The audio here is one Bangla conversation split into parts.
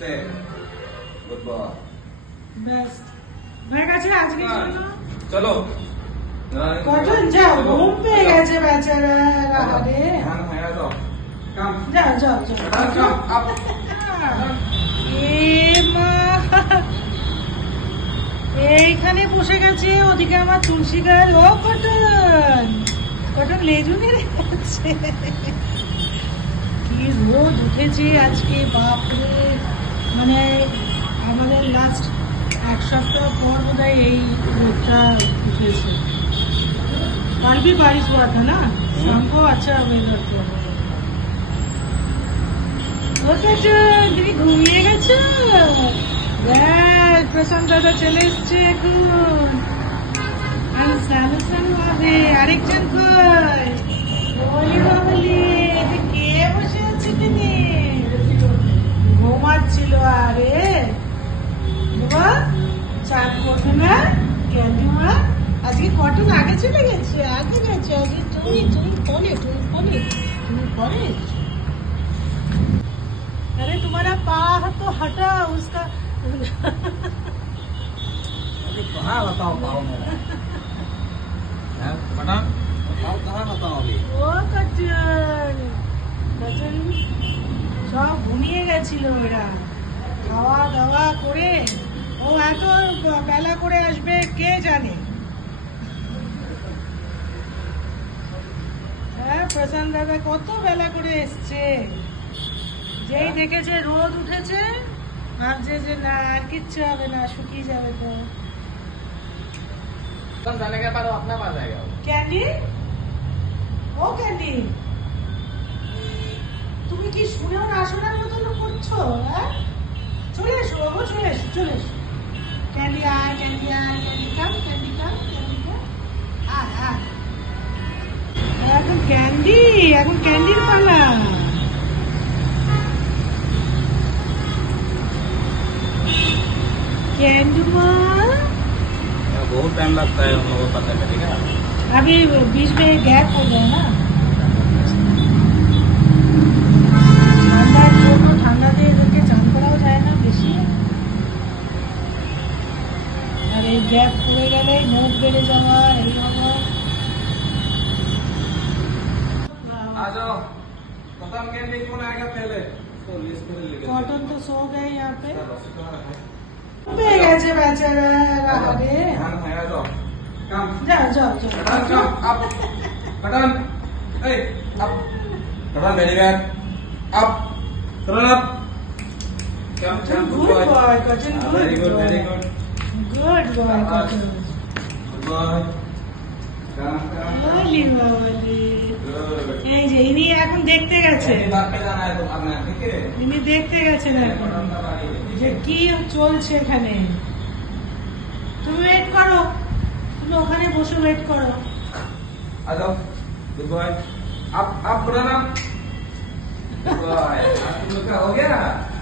Stay. Good boy. ব্যাস হয়ে গেছে আজকের জন্য। চলো কজন যাও, ঘুম পেয়ে গেছে বেচারা। আরে যাও যাও যাও। এ মা, এইখানে বসে গেছে, ওদিকে আমার তুলসী গাছ। ও কটন, কটন লেজু মেরে গেছে। কি রোদ উঠেছে আজকে, বাপরে। মানে আমাদের লাস্ট এক সপ্তাহ পর বোধহয় এই রোদটা উঠেছে। कल भी बारिश हुआ था ना, शाम को अच्छा वेदर था। তুমি ঘুমিয়ে গেছো? প্রশান্ত দাদা চলে এসছে এখন। আর সানু সানু হবে। আরেকজন কই? বলি বাবলি, কে বসে আছে তিনি? ঘুমাচ্ছিল। আরে বাবা, চাঁদ করবে না ক্যান্ডি মা? আজকে কটন আগে চলে গেছে, আগে গেছে। আজকে তুমি ফোনে अरे तुम्हारा पाँव तो हटा उसका। कहाँ बताओ पाओ मेरा? बना पाओ कहाँ बताओ अभी? ও কটন সব ঘুমিয়ে গেছিল ওরা, খাওয়া দাওয়া করে। ও এত বেলা করে আসবে কে জানে। হ্যাঁ, প্রশান্ত দাদা কত বেলা করে এসছে। যেই দেখেছে রোদ উঠেছে, ভাবছে যে না আর কিচ্ছু হবে না, শুকিয়ে যাবে। তো तुम जाने के बाद वो अपना पास आएगा। ক্যান্ডি, ও ক্যান্ডি, তুমি কি শুনেও না শোনার মতন করছো? হ্যাঁ, চলে এসো বাবু, চলে এসো, চলে এসো। ক্যান্ডি আয়, ক্যান্ডি আয়, ক্যান্ডি কাম, ক্যান্ডি কাম, ক্যান্ডি কাম, আয় আয়। এখন ক্যান্ডির পালা। कैंडुमा, बहुत टाइम लगता है हम लोगों को पता चलेगा। अभी बीच में गैप हो गया ना। ঠান্ডার জন্য ঠান্ডাতে এদেরকে চান করাও যায় না বেশি। আর এই গ্যাপ পড়ে গেলে নোট বেড়ে যাওয়া, এই হলো। आ जाओ। कॉटन कैंडी कौन आएगा पहले? तो लिस्ट में लिख। कॉटन तो सो गए यहाँ पे। পেয়ে গেছে বেচারা। আরে যাও যাও যাও। Cotton, hey, up. Cotton very bad. Up. Turn up. Good boy, Kajal, Very good good, boy. very good. Good boy, Kajal. Good boy. বলি বাবলি। Good. এই যে ইনি এখন দেখতে গেছে, बात पे जाना है तो अपना, ठीक है? ইনি দেখতে গেছেন এখন যে কি চলছে এখানে। তুমি ওয়েট করো, তুমি ওখানে বসে ওয়েট করো। आ जाओ। Good boy. Up, up, run up. Good boy. आज तुम लोग का हो गया,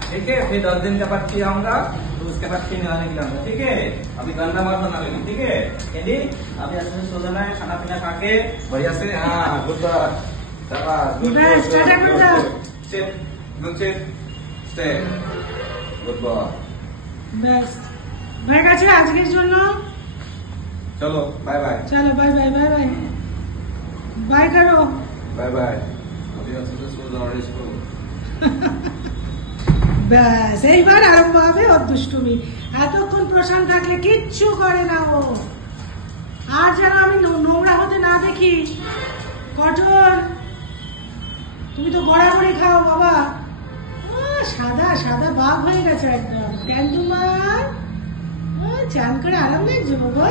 ठीक है? फिर 10 दिन के बाद फिर आऊंगा, तो उसके बाद फिर नहाने के लिए आऊंगा, ठीक है? अभी गंदा मत बना लेना, ठीक है? कैंडी, अभी अच्छे से सो जाना है, खाना पीना खा के बढ़िया से। हाँ, गुड बॉय। शाबाश, गुड बस, टाटा कर दो। Sit, good sit, stay, good boy. ব্যাস হয়ে গেছে আজকের জন্য। चलो, बाय बाय। চলো bye bye, bye bye, bye করো। Bye bye. अभी अच्छे से सो जाओ, रेस्ट करो। ব্যাস এইবার আরম্ভ হবে ওর দুষ্টুমি। এতক্ষণ প্রশান্ত থাকলে কিচ্ছু করে না ও। আর যেন আমি নোংরা হতে না দেখি। কটন, তুমি তো বরাবরই খাও বাবা। সাদা সাদা বাঘ হয়ে গেছে একদম। ক্যান্ডুমার চান করে আরাম লাগছে বাবা।